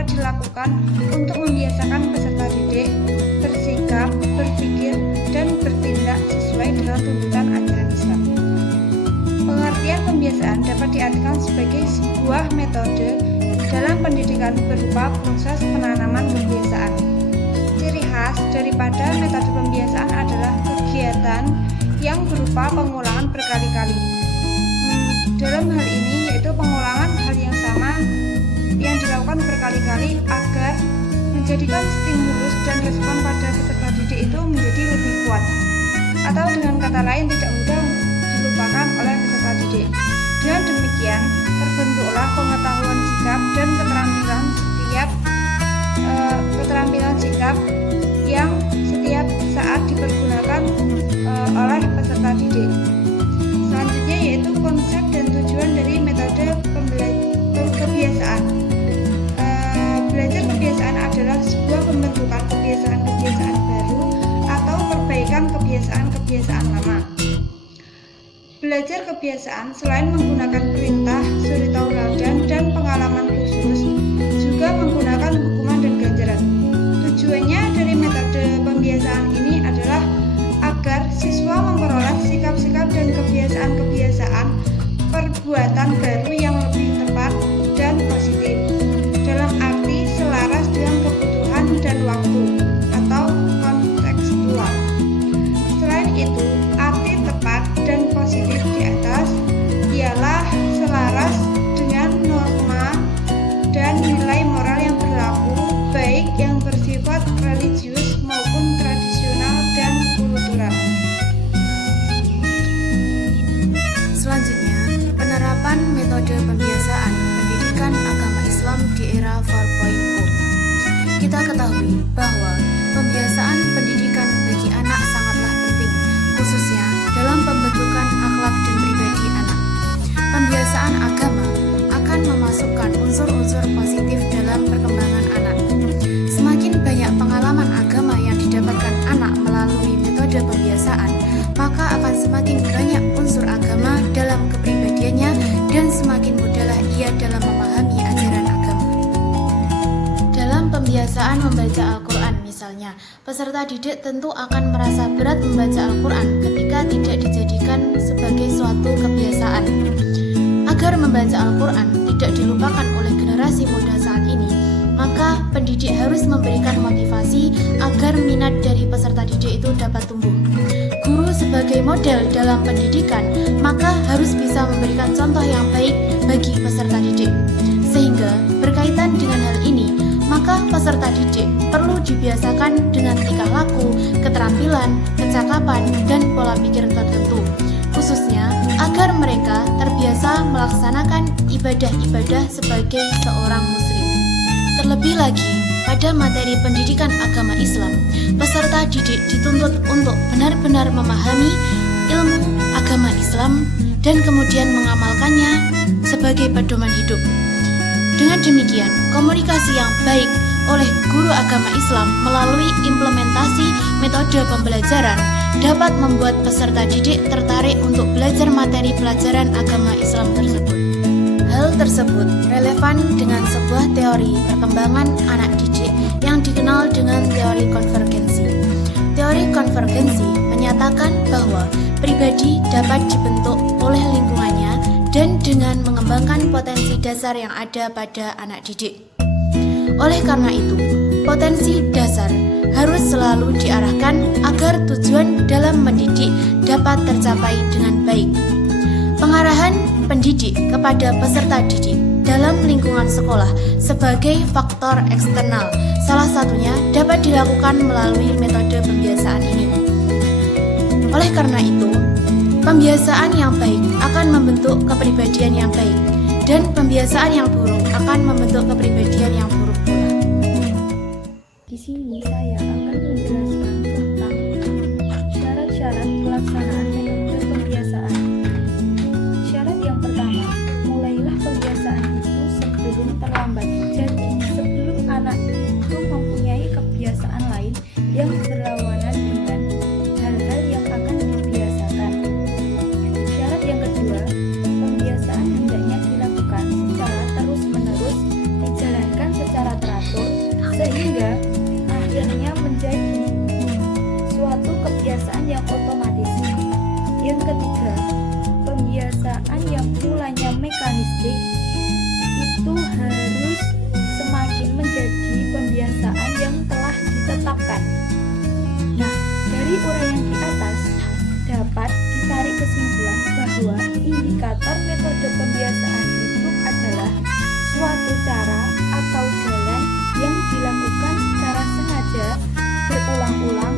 dapat dilakukan untuk membiasakan peserta didik bersikap, berpikir, dan bertindak sesuai dengan tuntutan ajaran Islam. Pengertian pembiasaan dapat diartikan sebagai sebuah metode dalam pendidikan berupa proses penanaman kebiasaan. Ciri khas daripada metode pembiasaan adalah kegiatan yang berupa pengulangan berkali-kali. Dalam hal ini yaitu pengulangan hal yang sama yang dilakukan berkali-kali agar menjadikan stimulus dan respon pada peserta didik itu menjadi lebih kuat, atau dengan kata lain tidak mudah dilupakan oleh peserta didik. Dengan demikian terbentuklah pengetahuan sikap dan keterampilan sikap yang setiap saat dipergunakan oleh peserta didik. Selanjutnya yaitu konsep dan tujuan dari metode kebiasaan. Belajar kebiasaan adalah sebuah pembentukan kebiasaan-kebiasaan baru atau perbaikan kebiasaan-kebiasaan lama. Belajar kebiasaan selain menggunakan perintah, suri tauladan, dan pengalaman khusus, juga menggunakan hukuman dan ganjaran. Tujuannya dari metode pembiasaan ini adalah agar siswa memperoleh sikap-sikap dan kebiasaan-kebiasaan perbuatan baru yang lebih tepat dan positif, dalam arti selaras dengan kebutuhan dan waktu atau kontekstual. Selain itu, arti tepat dan positif di atas ialah selaras dengan norma dan nilai moral yang berlaku, baik yang bersifat religius maupun tradisional dan kultural. Selanjutnya, penerapan metode pembiasaan pendidikan agama Islam di era 4.0. Kita ketahui bahwa pembiasaan pendidikan bagi anak sangatlah penting, khususnya dalam pembentukan akhlak dan pribadi anak. Pembiasaan agama akan memasukkan unsur-unsur positif dalam perkembangan anak. Semakin banyak pengalaman agama yang didapatkan anak melalui metode pembiasaan, maka akan semakin banyak unsur agama dalam kepribadiannya dan semakin mudahlah ia dalam memahami ajaran agama. Dalam pembiasaan membaca Al-Quran misalnya, peserta didik tentu akan merasa berat membaca Al-Quran ketika tidak dijadikan sebagai suatu kebiasaan. Agar membaca Al-Quran tidak dilupakan oleh generasi muda saat ini, maka pendidik harus memberikan motivasi agar minat dari peserta didik itu dapat tumbuh. Guru sebagai model dalam pendidikan, maka harus bisa memberikan contoh yang baik bagi peserta didik. Sehingga berkaitan dengan hal ini, maka peserta didik perlu dibiasakan dengan tingkah laku, keterampilan, kecakapan, dan pola pikir tertentu, khususnya agar mereka terbiasa melaksanakan ibadah-ibadah sebagai seorang muslim. Terlebih lagi, pada materi pendidikan agama Islam, peserta didik dituntut untuk benar-benar memahami ilmu agama Islam dan kemudian mengamalkannya sebagai pedoman hidup. Dengan demikian, komunikasi yang baik oleh guru agama Islam melalui implementasi metode pembelajaran dapat membuat peserta didik tertarik untuk belajar materi pelajaran agama Islam tersebut. Hal tersebut relevan dengan sebuah teori perkembangan anak didik yang dikenal dengan teori konvergensi. Teori konvergensi menyatakan bahwa pribadi dapat dibentuk oleh lingkungannya dan dengan mengembangkan potensi dasar yang ada pada anak didik. Oleh karena itu, potensi dasar harus selalu diarahkan agar tujuan dalam mendidik dapat tercapai dengan baik. Pengarahan pendidik kepada peserta didik dalam lingkungan sekolah sebagai faktor eksternal, salah satunya dapat dilakukan melalui metode pembiasaan ini. Oleh karena itu, pembiasaan yang baik akan membentuk kepribadian yang baik, dan pembiasaan yang buruk akan membentuk kepribadian yang buruk pula. Di sini saya akan menjelaskan tentang syarat-syarat pelaksanaan metode pembiasaan. Syarat yang pertama, mulailah pembiasaan itu sebelum terlambat. Jadi, sebelum anak itu mempunyai kebiasaan lain yang berlawanan dengan hal-hal yang akan dibiasakan. Syarat yang kedua, pembiasaan hendaknya dilakukan secara terus-menerus, dijalankan secara teratur Yang ketiga, pembiasaan yang mulanya mekanistik itu harus semakin menjadi pembiasaan yang telah ditetapkan. Nah, dari uraian di atas dapat ditarik kesimpulan bahwa indikator metode pembiasaan itu adalah suatu cara atau jalan yang dilakukan secara sengaja, berulang-ulang,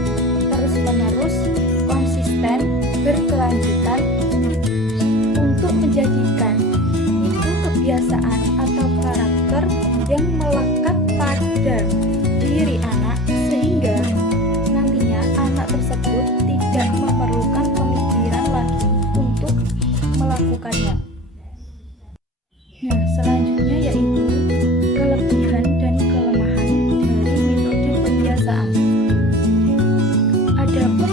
terus-menerus, konsisten, berkelanjutan untuk menjadikan itu kebiasaan atau karakter yang melekat pada diri anak sehingga nantinya anak tersebut tidak memerlukan pemikiran lagi untuk melakukannya. Nah, selanjutnya yaitu kelebihan dan kelemahan dari metode pembiasaan. Adapun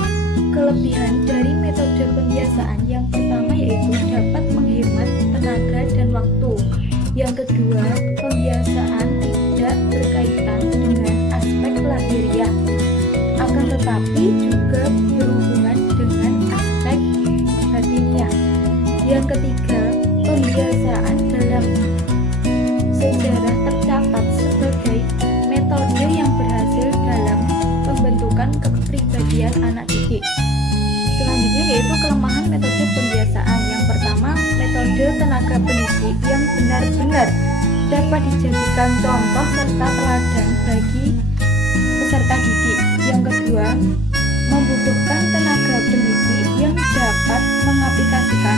kelebihan dari metode pembiasaan yang pertama yaitu dapat menghemat tenaga dan waktu. Yang kedua, pembiasaan tidak berkaitan dengan aspek lahiriah, akan tetapi juga berhubungan dengan aspek batinnya. Yang ketiga, pembiasaan dalam sejarah tercatat sebagai metode yang berhasil dalam pembentukan kepribadian anak didik. Selanjutnya yaitu kelemahan metode pembiasaan. Yang pertama, metode tenaga pendidik yang benar-benar dapat dijadikan contoh serta teladan bagi peserta didik. Yang kedua, membutuhkan tenaga pendidik yang dapat mengaplikasikan